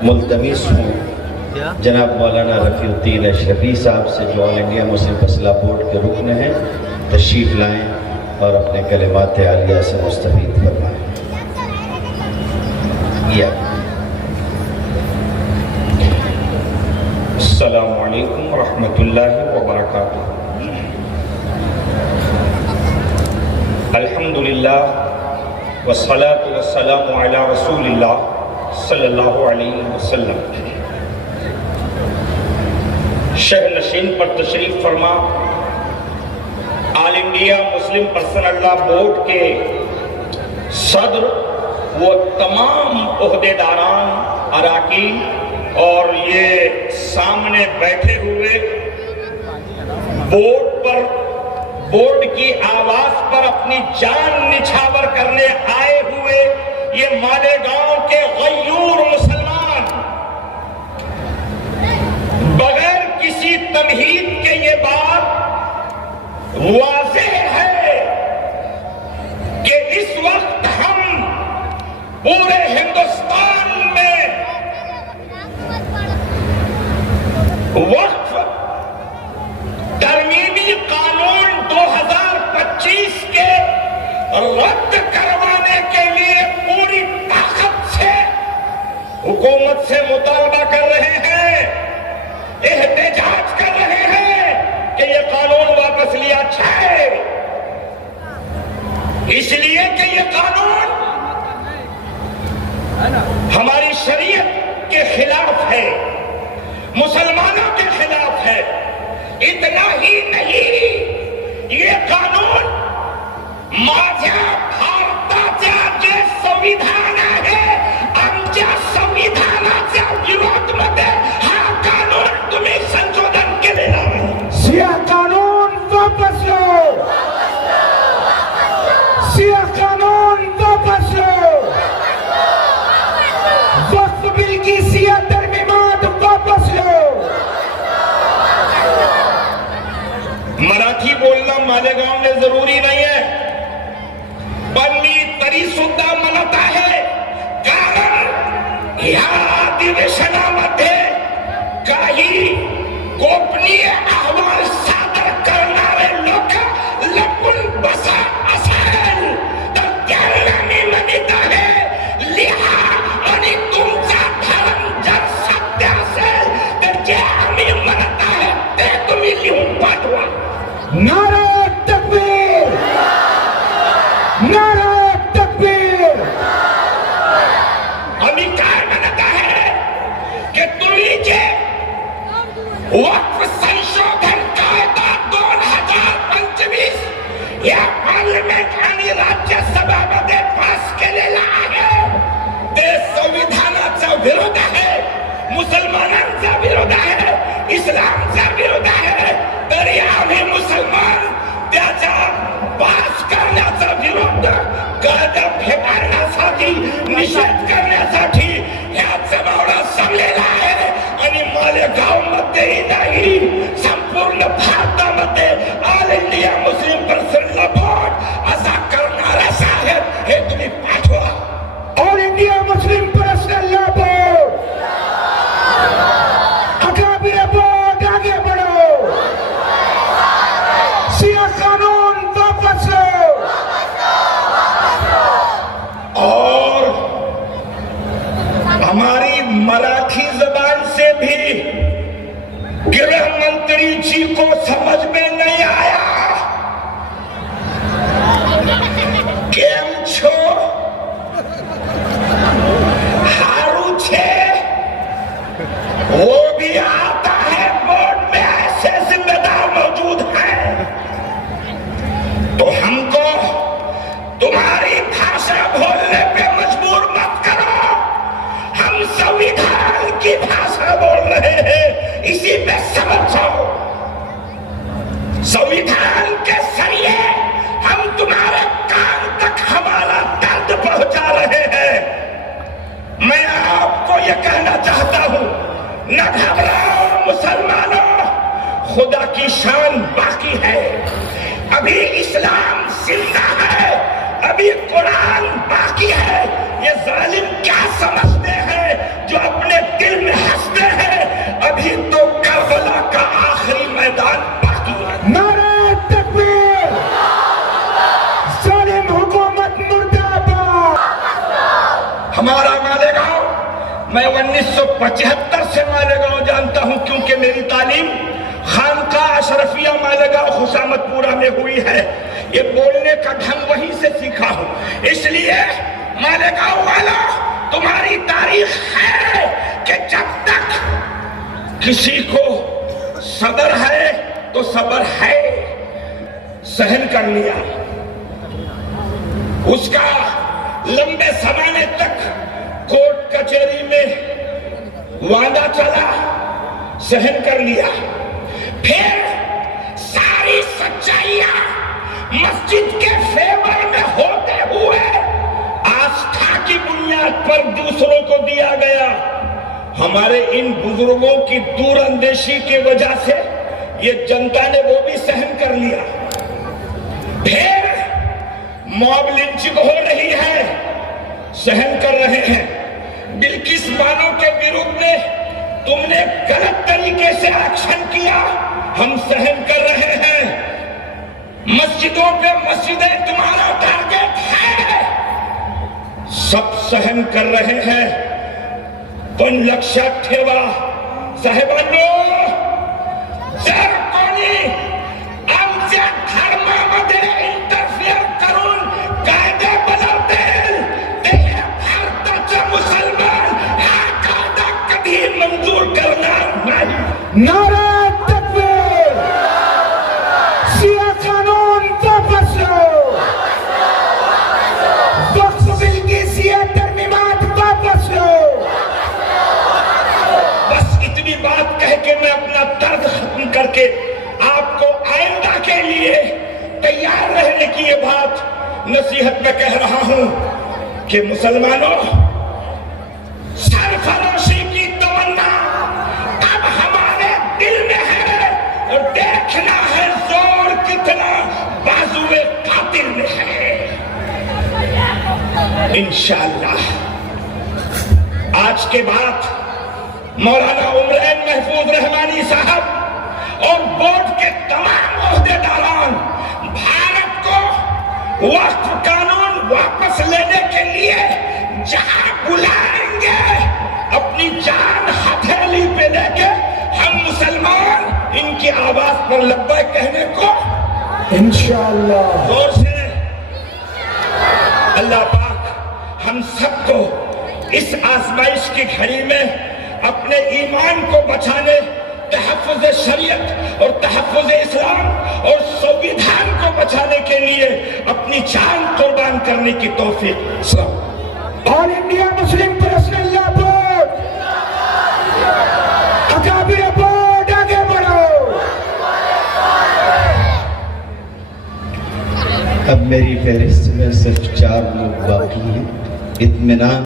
ملتمس ہوں جناب مولانا رفیع الدین اشرفی صاحب سے جو آل انڈیا مسلم فضلہ بورڈ کے رکن ہیں، تشریف لائیں اور اپنے کلمات عالیہ سے مستفید فرمائیں۔ السلام علیکم ورحمۃ اللہ وبرکاتہ۔ الحمدللہ والصلاة والسلام علی رسول اللہ صلی اللہ علیہ وسلم۔ شہر نشین پر تشریف فرما آل انڈیا مسلم پرسنل لا بورڈ کے صدر و تمام عہدیداران، اراکین اور یہ سامنے بیٹھے ہوئے بورڈ کی آواز پر اپنی جان نچھاور کرنے آئے ہوئے یہ مالیگاؤں کے غیور مسلمان، بغیر کسی تمہید کے یہ بات واضح ہے کہ اس وقت ہم پورے ہندوستان میں وقف ترمیمی قانون 2025 کے رد کروانے کے لیے پوری طاقت سے حکومت سے مطالبہ کر رہے ہیں، احتجاج کر رہے ہیں کہ یہ قانون واپس لیا جائے، اس لیے کہ یہ قانون ہماری شریعت کے خلاف ہے، مسلمانوں کے خلاف ہے۔ اتنا ہی نہیں، یہ قانون माझ्या भारताच्या जे संविधान आहे, आमच्या संविधानाच्या विरोधामध्ये हा कानून तुम्ही संशोधन केलेला आहे। यह कानून वापस लो, यह कानून वापस लो, वक्फ बिल की सिया तरमीमात वापस लो। मराठी बोलणं मालेगावने जरुरी नाही आहे, पण मी तरी सुद्धा म्हणत आहे, कारण या अधिवेशनामध्ये काही गोपनीय अहवाल सादर करणारे लोक लपून बसत असेल तर त्यांना मी म्हणत आहे, लिहा आणि तुमचा धर्म जर सत्य असेल तर जे आम्ही म्हणत आहे ते तुम्ही लिहून पाठवा। नारे तकबीर, नारे तकबीर। आम्ही काय म्हणत आहे की तुम्ही जे वक्फ संशोधन कायदा 2025 या पार्लमेंट आणि राज्यसभामध्ये पास केलेला आहे, ते संविधानाचा विरोध आहे, मुसलमानांचा विरोध आहे, इस्लामचा विरोध आहे। तरी आम्ही मुसलमान त्याचा पास करण्याचा विरोध, कायदा फेटाळण्यासाठी, निषेध करण्यासाठी ह्या जमावडा जमलेला आहे। आणि मालेगाव मध्येही नाही, संपूर्ण भारतामध्ये All India Muslim Personal Board असा करणारा साहेब हे तुम्ही पाठवा। All India Muslim Personal Law Board, अकाबिर बोर्ड आगे बढ़ो, सिया कानून वापस लो। और हमारी मराठी जबान से भी गृह मंत्री जी को समझ में नहीं आया, केम छो हारू छे, वो भी आता है, बोर्ड में ऐसे जिम्मेदार मौजूद हैं, तो हमको तुम्हारी भाषा बोलने पे मजबूर मत करो। हम संविधान की भाषा बोल रहे हैं, इसी पे समझो। संविधान के जरिए हम तुम्हारे कान तक हमारा दर्द पहुंचा रहे हैं। मैं आपको ये कहना चाहता हूं, न घबराओ मुसलमानों, खुदा की शान बाकी है, अभी इस्लाम जिंदा है, अभी कुरान बाकी है। ये जालिम क्या समझते हैं जो अपने हमारा मालेगांव, मैं 1975 से मालेगांव जानता हूं, क्योंकि मेरी तालीम खानकाह अशरफिया मालेगांव खुशामतपुरा में हुई है। ये बोलने का ढंग वहीं से सीखा हूं। इसलिए मालेगांव वालों, तुम्हारी तारीख है कि जब तक किसी को सब्र है तो सब्र है, सहन कर लिया। उसका लंबे समय तक कोर्ट कचहरी में वादा चला, सहन कर लिया। फिर सारी सच्चाइयां मस्जिद के फेवर में होते हुए आस्था की बुनियाद पर दूसरों को दिया गया। हमारे इन बुजुर्गों की दूरअंदेशी की वजह से ये जनता ने वो भी सहन कर लिया। फिर मॉब लिंचिंग हो रही है, सहन कर रहे हैं। बिल्किस बानो के विरुद्ध में तुमने गलत तरीके से एक्शन किया, हम सहन कर रहे हैं। मस्जिदों पे मस्जिदें तुम्हारा टारगेट है, सब सहन कर रहे हैं। पण लक्षात ठेवा साहेबांनो, जर कोणी आमच्या धर्मामध्ये इंटरफिअर करून कायदे बनवतील, ते भारताचे मुसलमान हा कायदा कधी मंजूर करणार नाही। नारा तकबीर, सिया कानून वापस लो, वक्फ बिल की सिया तरमीमात वापस लो। बस इतनी बात कह के मैं अपना दर्द खत्म करके आपको आइंदा के लिए तैयार रहने की ये बात नसीहत में कह रहा हूं कि मुसलमानों, सरफरोशी की तमन्ना अब हमारे दिल में है और देखना है जोर कितना बाजुए कातिल में है। इंशाअल्लाह आज के बाद मौलाना उमरैन महफूज रहमानी साहब और बोर्ड के तमाम ओहदेदारान भारत को वक्फ कानून वापस लेने के लिए जहां बुलाएंगे, अपनी जान हथेली पे लेके हम मुसलमान इनकी आवाज पर लब्बैक कहने को इंशाअल्लाह जोर से। अल्लाह पाक हम सबको इस आजमाइश की घड़ी में अपने ईमान को बचाने, तहफ़्फ़ुज़ शरीयत और तहफ़्फ़ुज़ इस्लाम और संविधान को बचाने के लिए अपनी जान कुर्बान करने की तौफीक। All India Muslim Personal Law Board, अकाबिर बोर्ड, आगे बढ़ो। अब मेरी फहरिस्त में सिर्फ 4 लोग बाकी हैं। इत्मीनान